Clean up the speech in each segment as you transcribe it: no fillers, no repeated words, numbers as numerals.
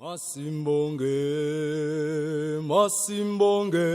Masimbonge, Masimbonge,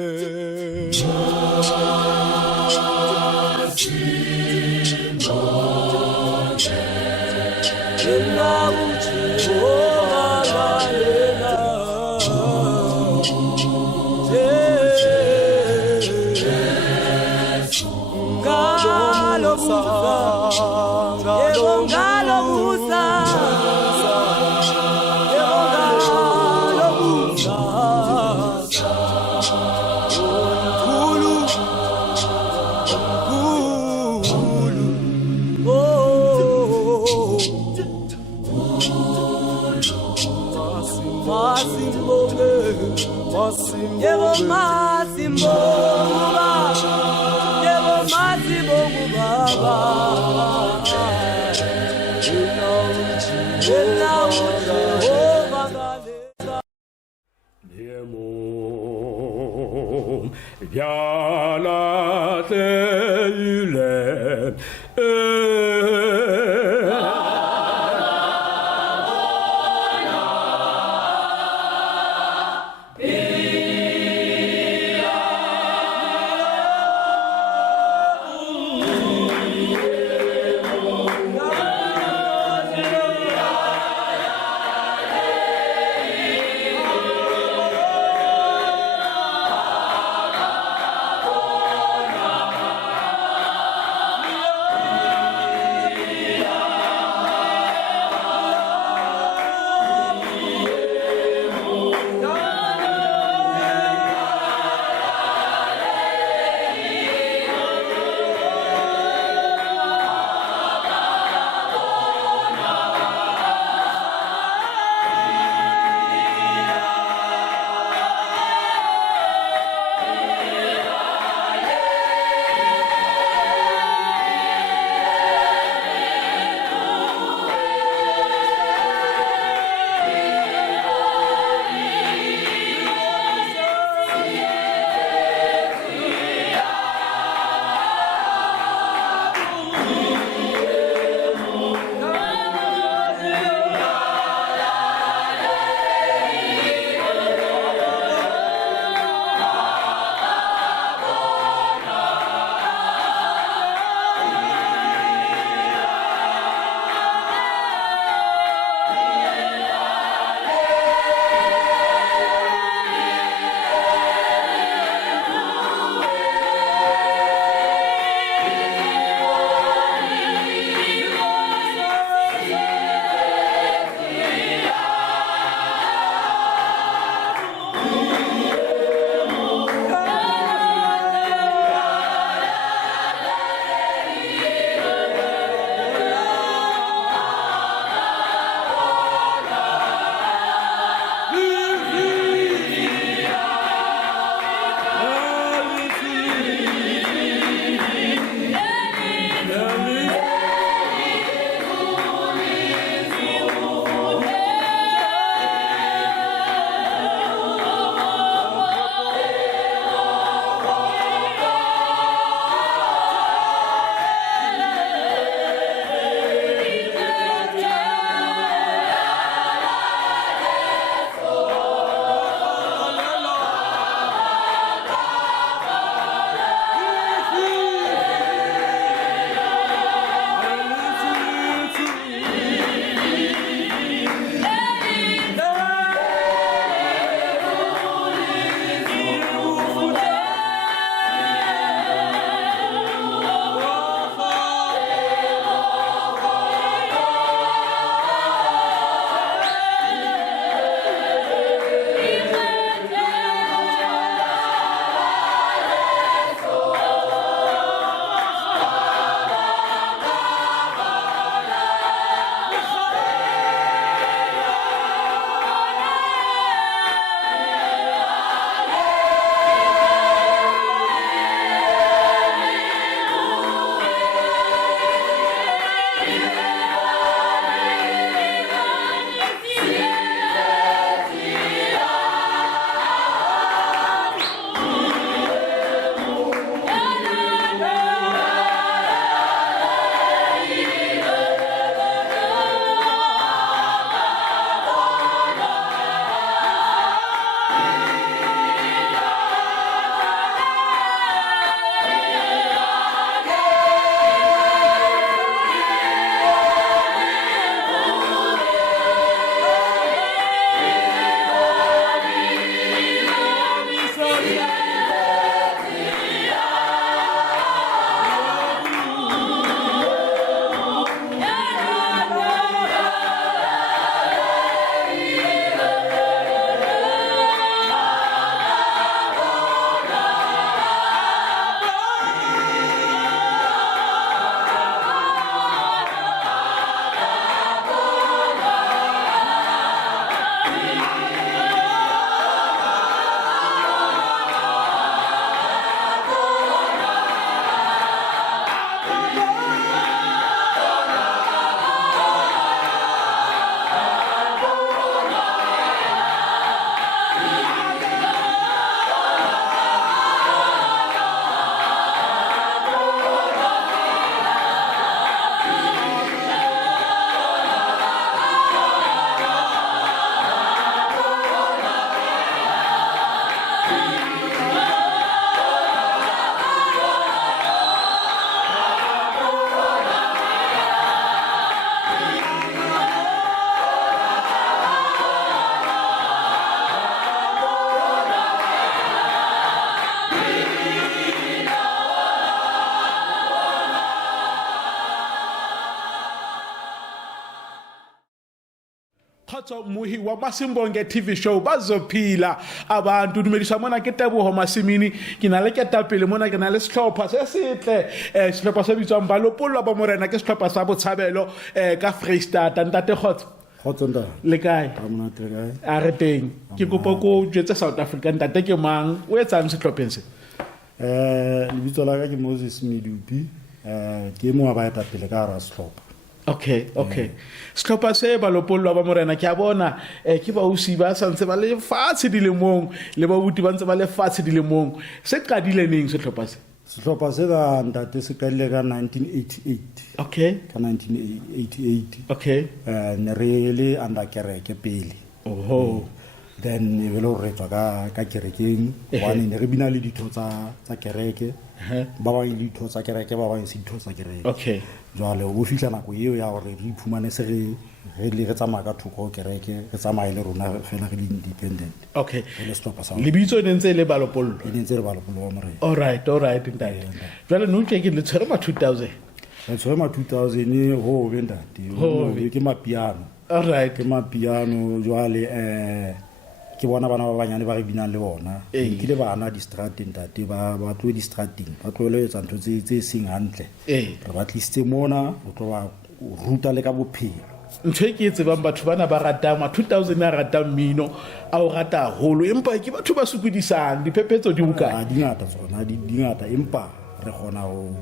muhi wa Masimbonge TV show bazophila abantu dumediswa mona ke Teboho Masimini ke na le ketapele mona ke na le sehlopha se setle sehlopha se bitswang Balopolloa ba Morena ke sehlopha sa Botshabelo ka Freestata ntate khotso Hotsonda le kae a re teng ke kopa ko jwetsa South Africa ntate ke mang o etsang sehlopheng se lebitso la ka ke Moses Midupi ke mo ba eta pele ka ra sehlopha. Okay. Sehlopha se Balopolloa ba Morena ke a bona ke ba usi ba santse ba le fatshe dilemong le ba buti ba ntse ba le fatshe dilemong se qadile neng sehlopha se Sehlopha se da ntate se qadile ka 1988. Okay. Ka 1988. Okay. Ne re le under kereke pele. Oh. Then e velo re tswa ka kerekeng one ne re bina le ditho tsa kereke ba ba le ditho tsa kereke ba ba se ditho tsa kereke. Okay. Jwale o fihla nako eo ya hore re iphumane se re le tsamaya ka thoko kereke re tsamaya le rona fela re le independent. Okay. Le sehlopha sa lebitso ne ntse le Balopolloa e ntse re Balopolloa wa Morena. all right ntate jwale no ke le tshwere ma 2000 re tshwere ma 2000 ho be ntate ho ke mapiano. All right. Ke mapiano jwale ke bona bana ba banyane ba re binang le bona ke le bana di strateng ntate ba tlo di strateng ba tlo le etsa ntho tse seng hantle re ba tliste mona o tlo ba ruta le ka bophelo ntho ke tsebang batho bana ba ratang ma 2000 a ratang mmino a o rata haholo empa ke batho ba sokodisang diphephetso di buka di ngata tsona di ngata empa re khona ho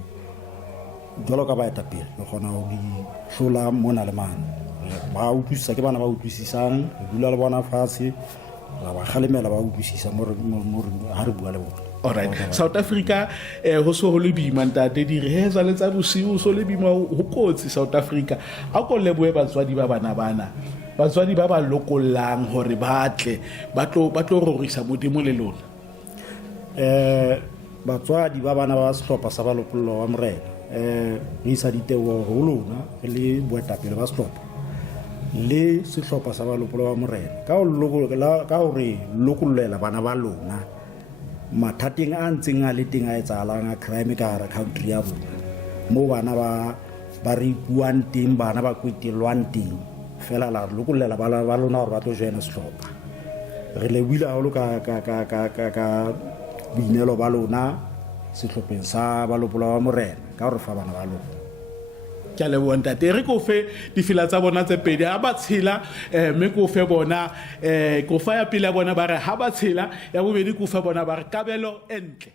jalo ka ba eta pele re khona ho di hlola mona le mane ba utlwisisa ke bana ba utlwisisang re dula le bona fatshe ba khalemela ba utlwisisa mo ha re bua le bona. All right. South Africa ho so ho le bima ntate di re heza le tsa bosiu so le bima ho kotsi South Africa a ko leboe batswadi ba bana batswadi ba ba lokollang hore batle ba tlo rorisa modimo le lona batswadi ba bana ba sehlopha sa Balopolloa wa Morena re isa ditebo ho lona le boetapele ba sehlopha le sehlopha sa Balopolloa wa Morena ka ho re lokollela bana ba lona mathateng a ntseng a le teng a etsahalang a crime ka hara country ya bona mo bana ba re buang teng bana ba kwetelwang teng fela la lokollela ba lona hore ba tlo joina sehlopha re le wila haholo ka boinelo ba lona sehlopheng sa Balopolloa wa Morena ka hore fa bana ba lona ke le bona ntate re ko fe difila tsa bona tse pedi ha ba tshela me ko fe bona ko fa ya pele ya bona ba re ha ba tshela ya bobedi ko fe bona ba re kabelo entle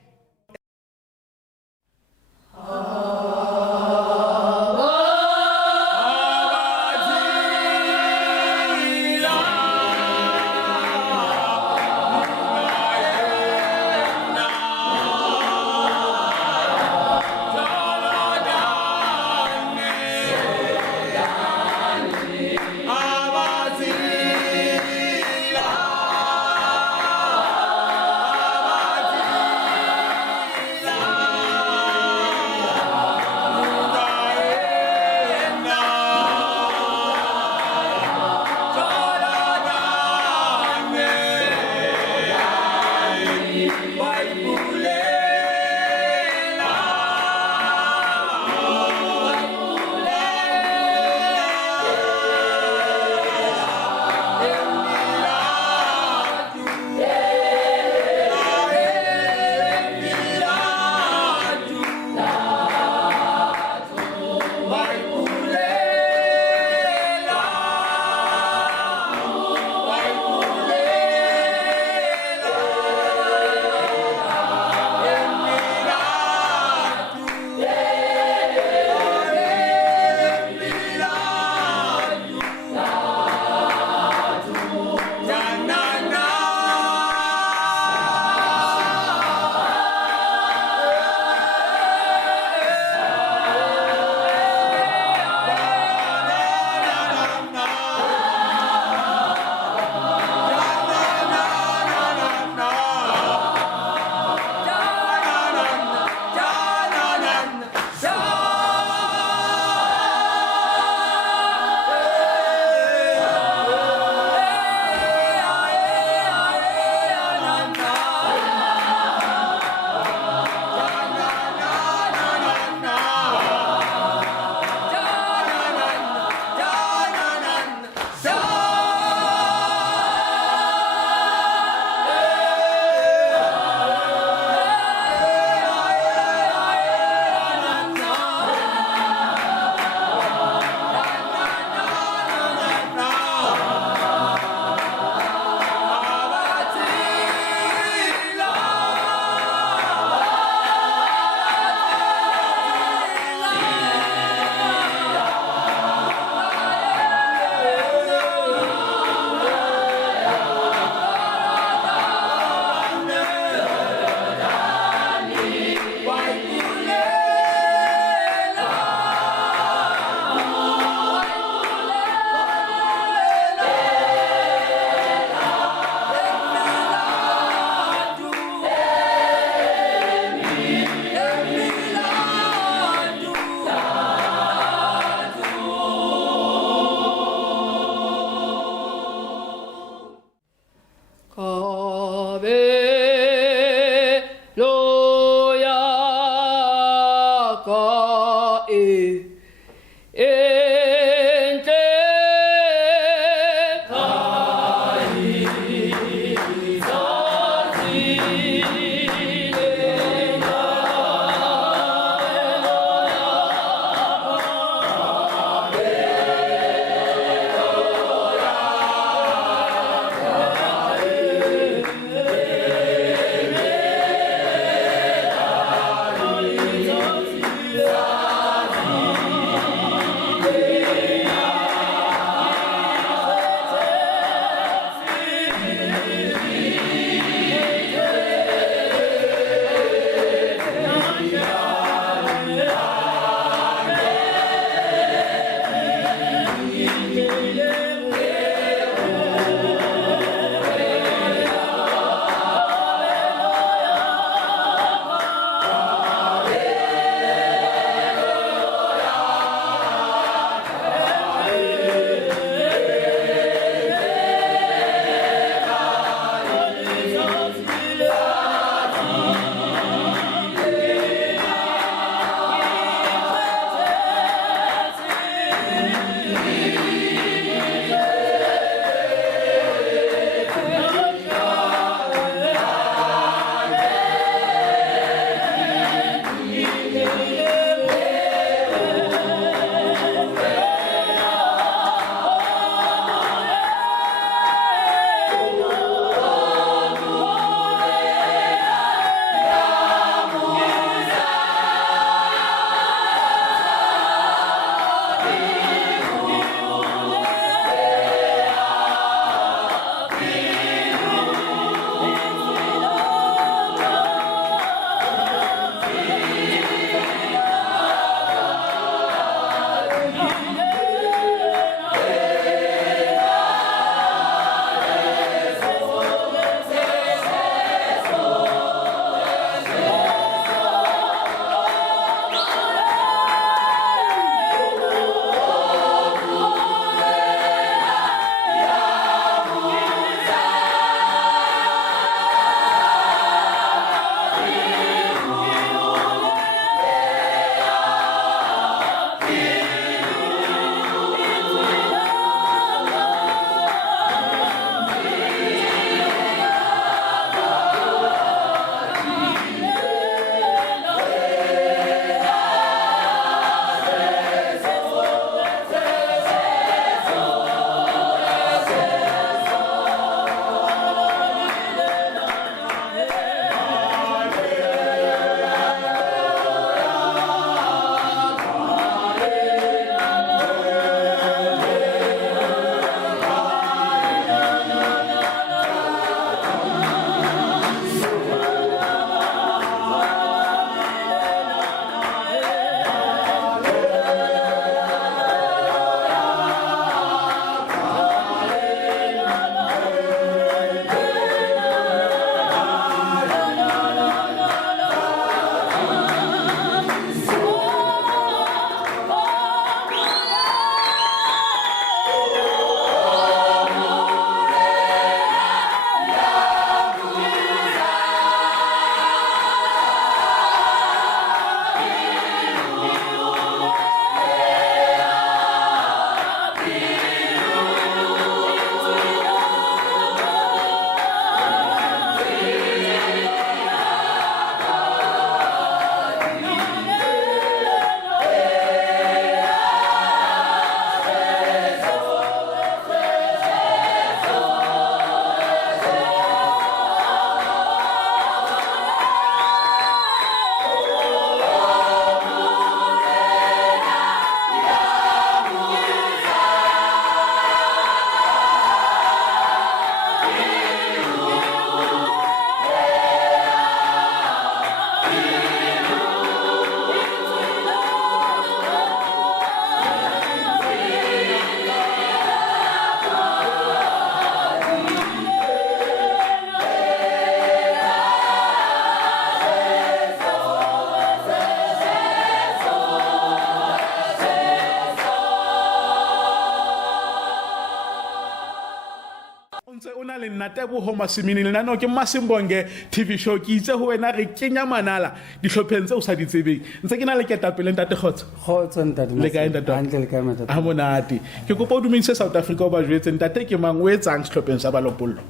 nna le nna Teboho Masimini lenaneo ke Masimbonge TV show ke itse ho wena re kenya manala dihlopheng tse o sa di tsebeng ntse ke na le ketapele ntate Khotso le kae ntate ha monate ke kopa o dumise South Africa o ba jwetse ntate ke mang o etsang sehlopheng sa Balopollo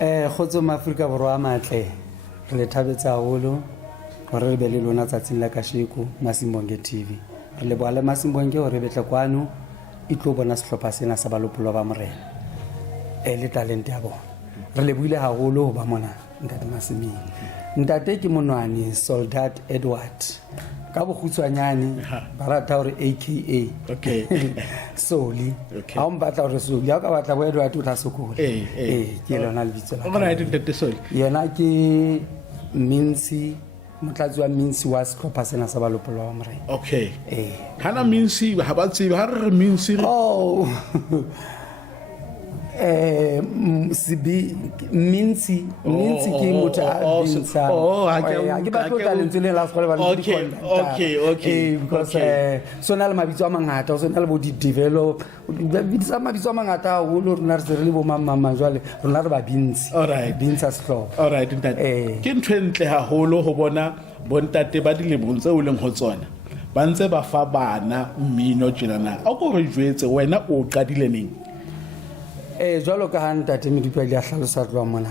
Khotso Afrika Borwa a matle re le thabetse haholo hore re be le lona tsatsing la kasheko Masimbonge TV re le boale Masimbonge hore betle kwano e tlo bona sehlopha sena sa Balopolloa ba Morena le talent ya bona re le buile haholo ho ba mona ntate Masimini ntate ke monwane Soldat Edward ka bokhutswanyane ba rata hore aka okay Soli ha o mbatla hore Soli ya ka batla bo Edward o tla sokola ke lona le bitso la bona ntate Soli yena ke Minsi motlatsi wa Minsi wa sehlopha sena sa Balopolloa wa Morena okay hana Minsi ha ba tsebe ha re Minsi sibi Minsi ke motho a bintsha ke batlo tla lentswe la sekole ba okay because sona le mabitso a mangata sona le bo di develop bitsa mabitso a mangata haholo rena re le bo mama jwale rena re ba bintsi bintsa sehlopha alright ntate ke ntho entle haholo ho bona bontate ba dilemo tse o leng ho tsona ba ntse ba fa bana mmino tjenana a ko re jwetse wena o qadile neng jwalo ka ha ntate Medupi le a hlalosa tloa mona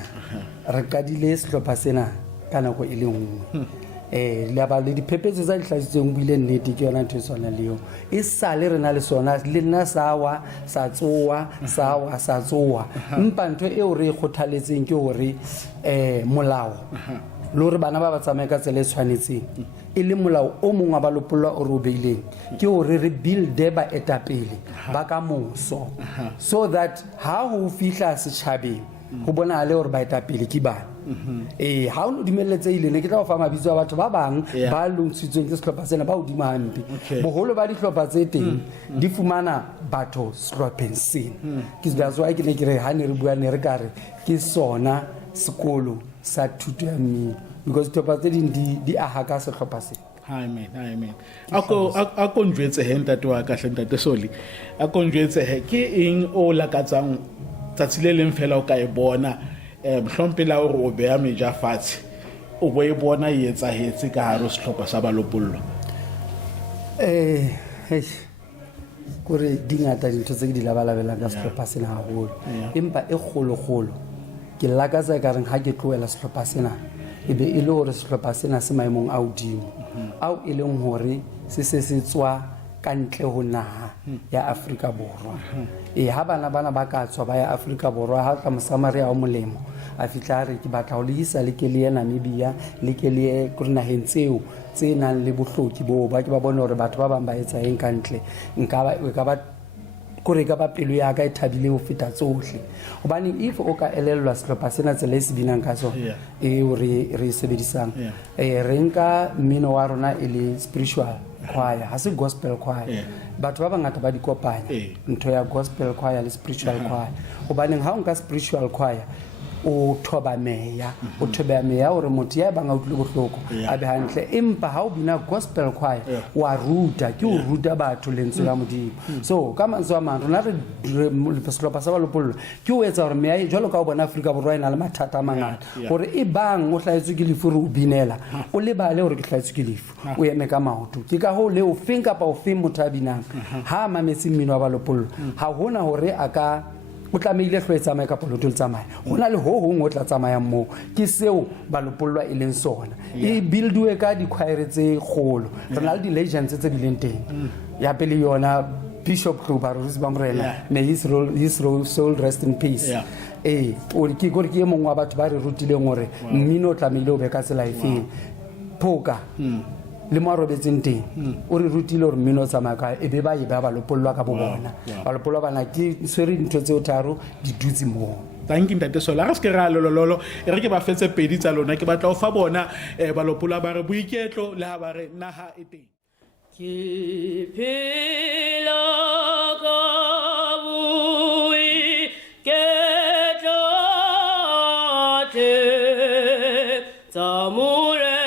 re qadile sehlopha sena ka nako e le nngwe le ba le diphephetso tsa dihlahisitseng buile nnete ke yona ntho e sona leo e sale rena le sona le nna sa tsoa mpa ntho eo re kgothaletseng ke hore molao le hore bana ba tsamaya ka tsela e tshwanetseng e le molao o mongwe wa Balopolloa o re o beileng ke hore re builde baetapele ba ka moso so that ha ho fihla setjhabeng ho bona le hore baetapele ke bana ha o dumelletsehile ne ke tla o fa mabitso a batho ba bang ba lontshitsweng ke sehlopha sena ba hodima hampe boholo ba dihlopha tse teng di fumana batho sehlopheng sena ke that's why ke ne ke re ha ne re bua ne re ka re ke sona sekolo sa thuto ya mmino because dihlopha tse ding di aha ka sehlopha sena amen ako njwetse he ntate wa kahle ntate Soli ako njwetse he ke eng o lakatsang tsatsi le leng fela o ka e bona mhlompe la hore o beha meja fatshe o bo e bona e etsahetse ka haro sehlopha sa Balopollo kore dingata dintho tse ke di labalabelang ka sehlopha sena haholo empa e kgolo ke lakatsa ka reng ha ke tloela sehlopha sena ebe e le hore sehlopha sena se maemong a hodimo ao e leng hore se tswa ka ntle ho naha ya Afrika Borwa ha bana ba ka tswa ba ya Afrika Borwa ha ka mosamari a molemo a fitla re ke batla ho le isa le ke le Namibia le ke le naheng tseo tse nang le bohloki bo ba ke ba bone hore batho ba bang ba etsa eng ka ntle nka ba kore ka ba pelo ya ka e thabile ho feta tsohle hobane if o ka elellwa sehlopha sena tsela e se binang ka sona re sebedisang re nka mmino wa rona e le spiritual choir ha se gospel choir batho ba bangata ba di kopanya ntho ya gospel choir le spiritual choir hobane ha o nka spiritual choir o thoba meya hore motho ya bang a utlwe bohloko a be hantle empa ha o bina gospel choir wa ruta ke o ruta batho lentswe la modimo so ka mantswe a mang rona re sehlopha sa Balopollo ke o etsa hore meya jwalo ka o bona Afrika Borwa ena le mathata a mangata hore e bang o hlahetswe ke lefu re o binela o lebale hore ke hlahetswe ke lefu o eme ka maoto ke ka ho le o feng kapa o feng motho a binang ha mametse mmino wa Balopollo ha hona hore a ka o tlameile hlo e tsamaya ka poloto le tsamaya hona le ho hong o tla tsamaya mo ke seo Balopolloa e leng sona e buildwe ka di-choir tse kgolo re na le di-legends tse bileng teng ya pele yona Bishop Rusi ba Morena may his soul rest in peace o ke gore ke mongwe wa batho ba re rutileng hore mmino o tlameile o be ka tsela efeng phoka le mo robetseng teng o re rutile hore mmino o tsamaya ka e be ba e ba Balopolloa ka bo bona Balopolloa bana ke swere dintho tseo tharo di dutse moo thank you ntate Sola ga se ke ra lololo e re ke ba fetse pedi tsa lona ke batla o fa bona Balopolloa ba re boiketlo le ha ba re naha e teng ke phela ka boiketlo tsa Morena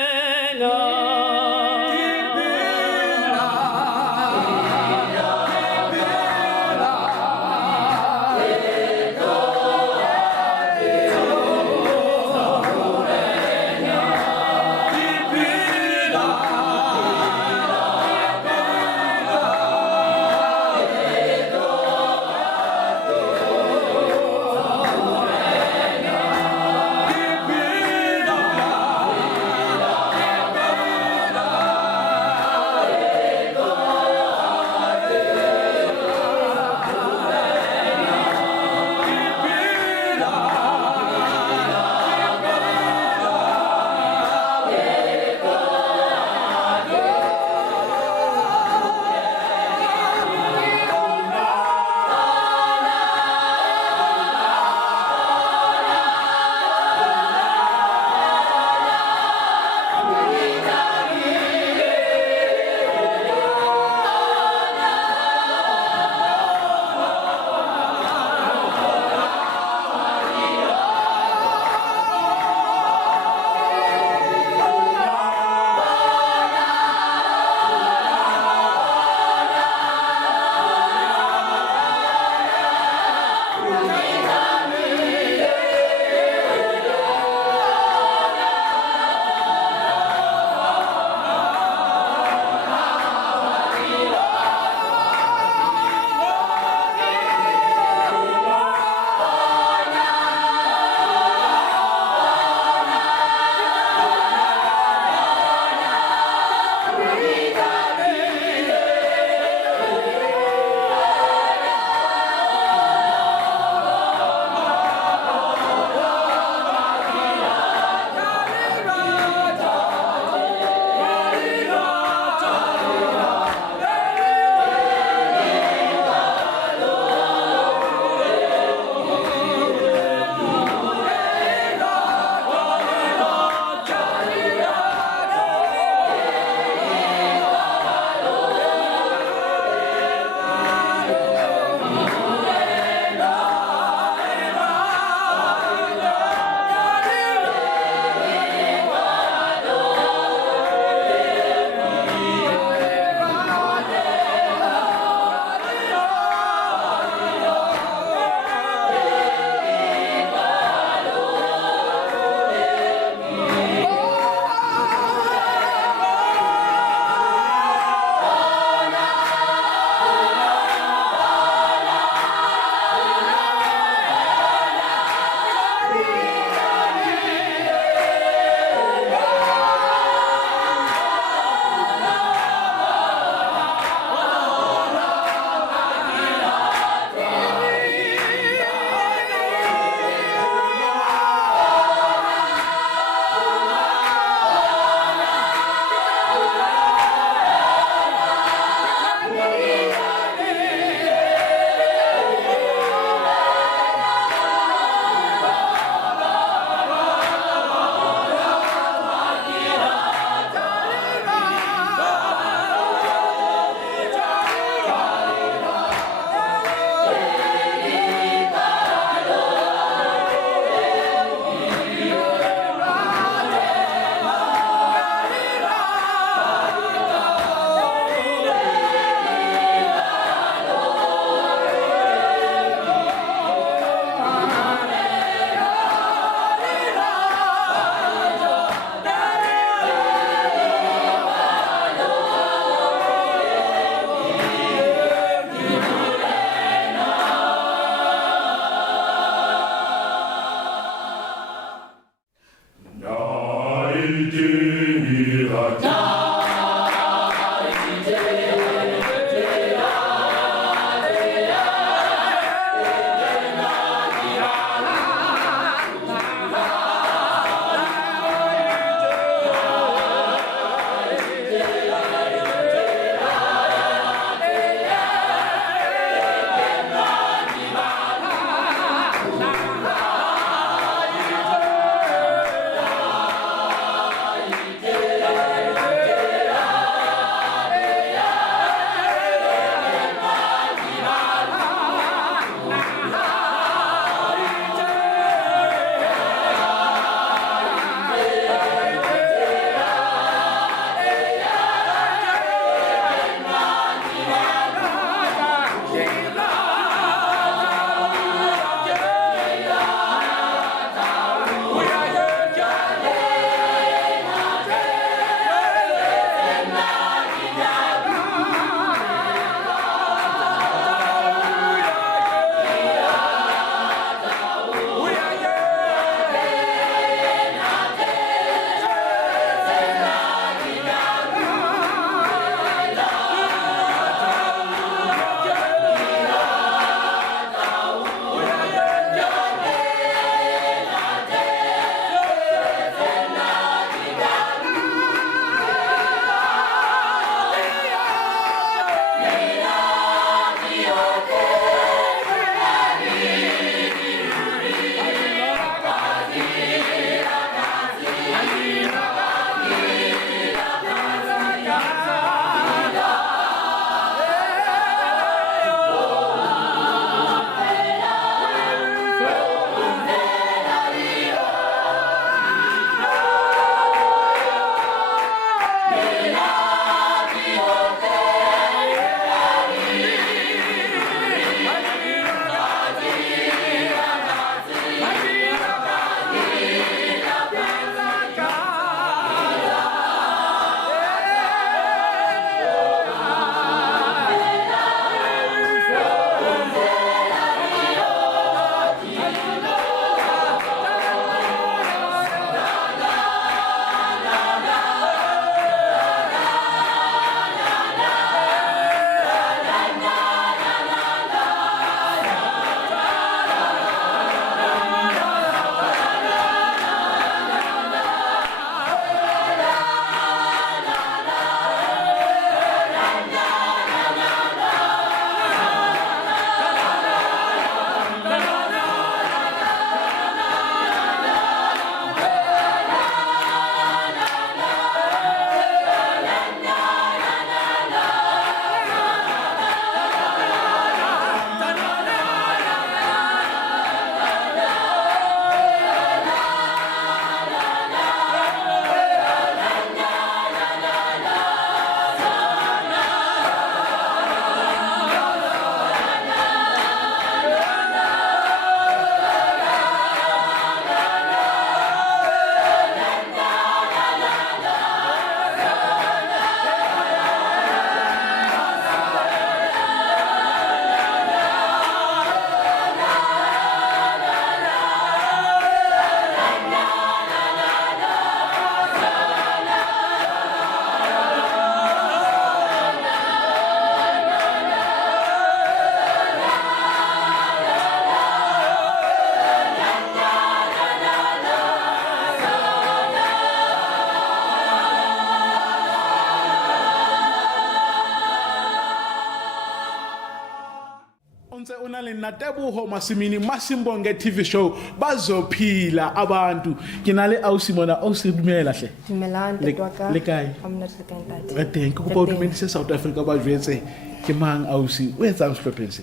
Teboho Masimini Masimbonge TV show bazophila abantu ke na le ausi mona o se dumela hle Dumelang Le- tetwaka. le kae? Hamna tsekantate. re teng ke kopa o dumedise South Africa ba jwetse ke mang ausi o etsang sehlopheng se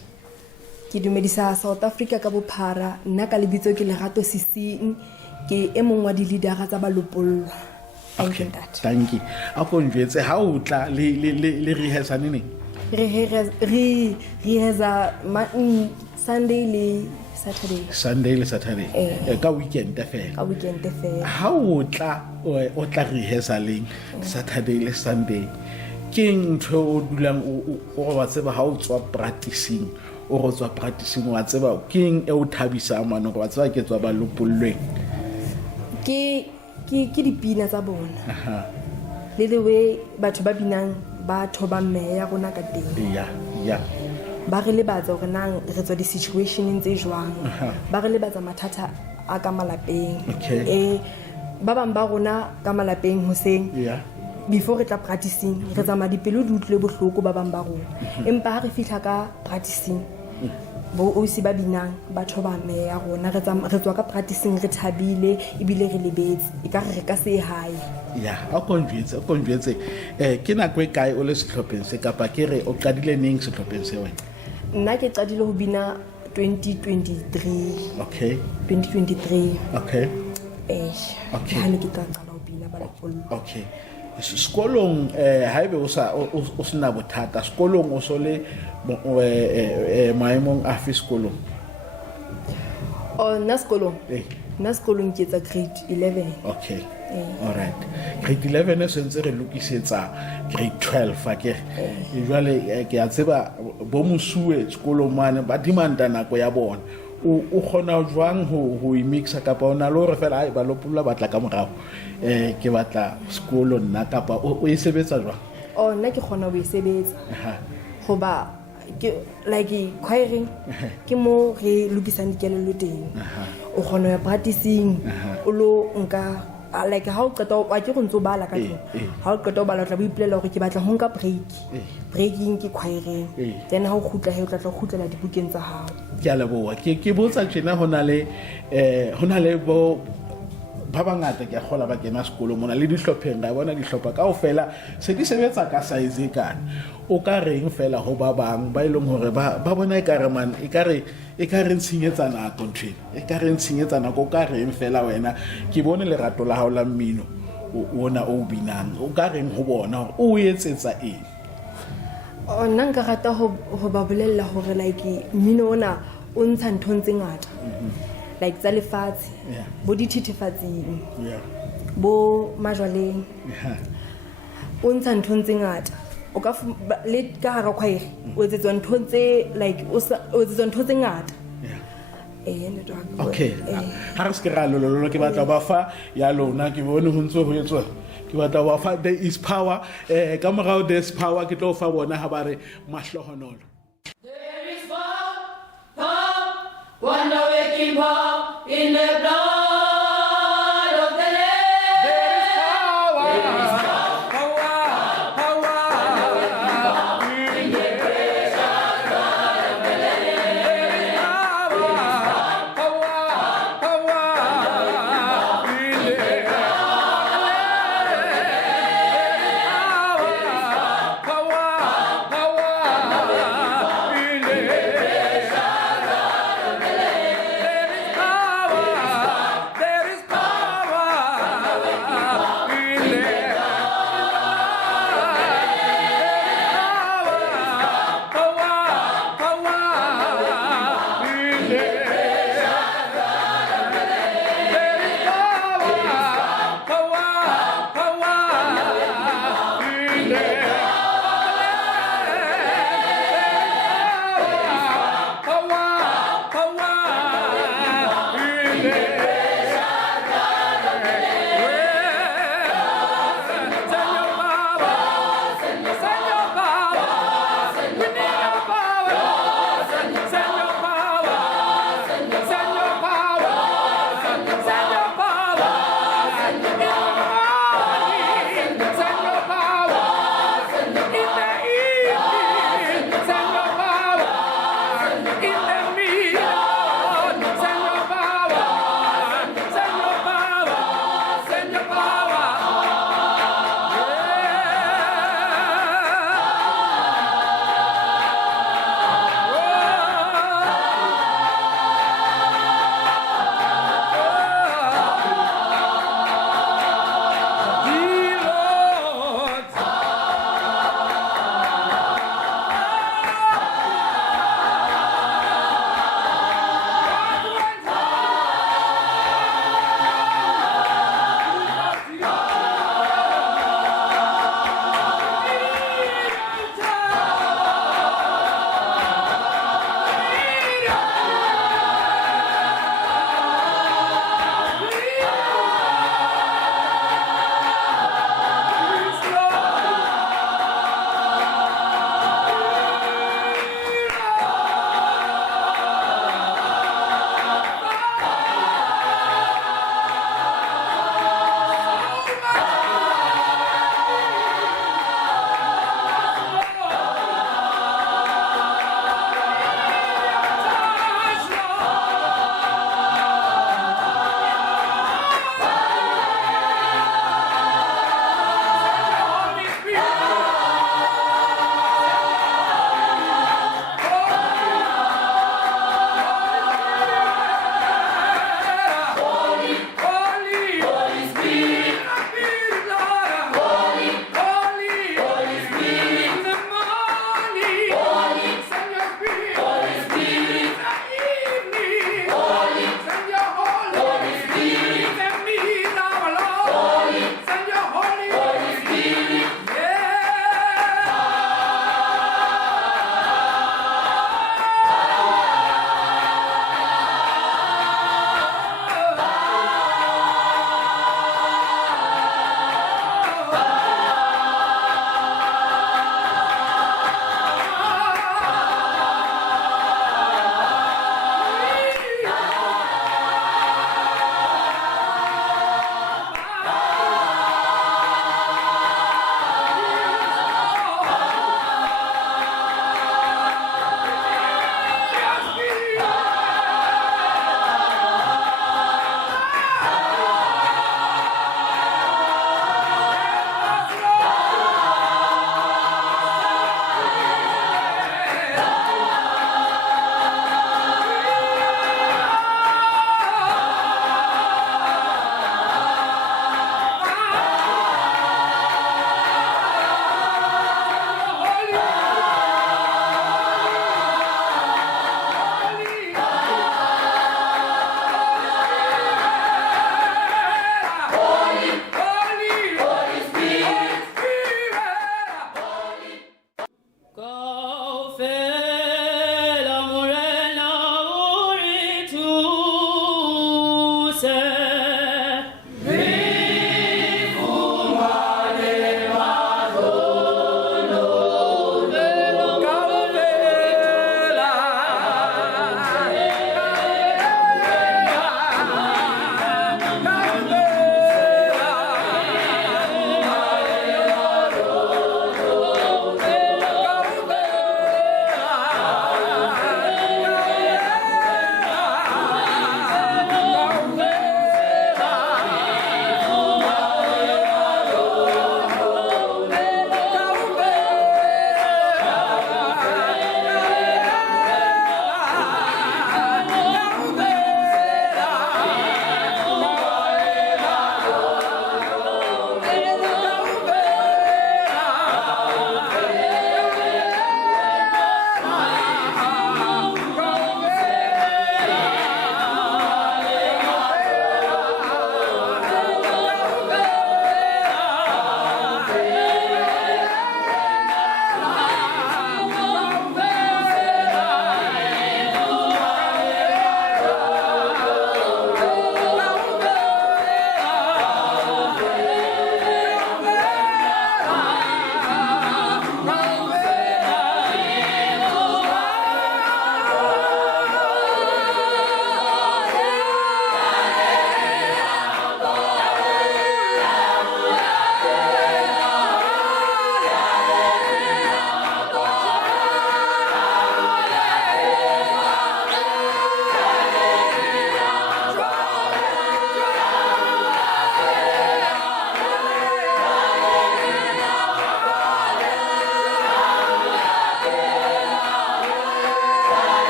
Ke dumedisa South Africa ka bophara, nna ka lebitso ke Lerato Sising, ke e mong wa di-leadera tsa Balopolloa. Thank you ntate. thank you a ko njwetse ha o tla le rehearsa neng Re heza Sunday le Saturday Sunday le Saturday ka weekend fela ka weekend fela. ha o tla o tla rehearsaleng Saturday le Sunday ke ntho o dulang o ba tseba ha o tswa practicing o go tswa practicing wa tseba ke eng e o thabisa mano go ba tseba ke tswa Balopollweng Ke dipina tsa bona. Le the way batho ba binang ba thoba mme ya rona ka teng. ya Ba re lebatsa hore nang re tswa di-situationeng tse jwang. Ba re lebatsa mathata a ka malapeng. Okay. Ba bang ba rona ka malapeng hoseng ya before re tla practicing re tsamaya dipelo di utlwile bohloko ba bang ba rona. Empa ha re fihla ka practicing bo o si ba binang ba thoba mme ya rona re tswa ka practicing re thabile ebile re lebetse e ka re ka se hae. ya a konjwetse ke nako e kae o le sehlopheng se kapa ke re o qadile neng sehlopheng se wena Nna ke qadile ho bina 2023 okay 2023 okay ke ha ne ke tla qala ho bina Balopolloa. okay sekolong haebe o sena bothata sekolong o so le maemong a fi sekolong Nna sekolong ke etsa grade 11. okay all right grade 11 se ntse re lokisetsa grade 12 a ke jwale ke a tseba bo mosuwe sekolong mane ba dimanda nako ya bona o khona jwang ho imixa kapa ona lo re fela ai Balopolloa batla ka morao ke batla sekolo nna kapa o e sebetsa jwang Nna ke kgona ho e sebetsa hoba ke like choiring ke mo re lokisang dikelello teng. O kgona ho practicing o lo nka like ha o qeta wa ke go ntse o bala ka tlung ha o qeta o bala o tla bo ipolela hore ke batla ho nka breaking ke choiring then ha o khutla he o tla khutlela dibukeng tsa hao. ke a leboha ke botsa tjena hona le bo ba bangata ke a kgola ba kena sekolo mona le dihlopheng ga bona dihlopha kaofela se di sebetsa ka size kana o ka reng fela ho ba bang ba ileng hore ba bona ekare man ekare ntshinyetsa nako ntwe ekare ntshinyetsa nako o ka reng fela wena ke bone lerato la hao la mmino ona o binang o ka reng ho bona o etsetsa eng Nna nka rata ho ba bolella hore like mmino ona o ntsha nthong tse ngata like tsa lefatshe bo dithethefatsing bo majwaleng o ntsha nthong tse ngata o ka le ka hara khwaere o etsetswa nthong tse like o etsetswa ntho tse ngata okay ha re se ke ra lololo ke batla ba fa ya lona ke bone ho ntse ho etswa ke batla ba fa there is power ka morao there is power ke tlo fa bona ha ba re mahlohonolo There is power, wonder-working power in the blood of the Lamb. There is power, in the precious blood of the Lamb. There is power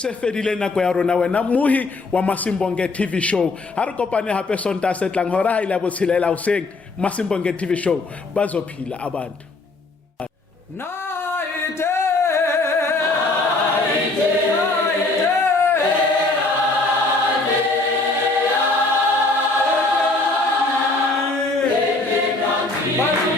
se fedile nako ya rona wena muhi wa Masimbonge TV show ha re kopane hape sonta se tlang hora ha ile botshelela hoseng Masimbonge TV show bazophila abantu Naite Batho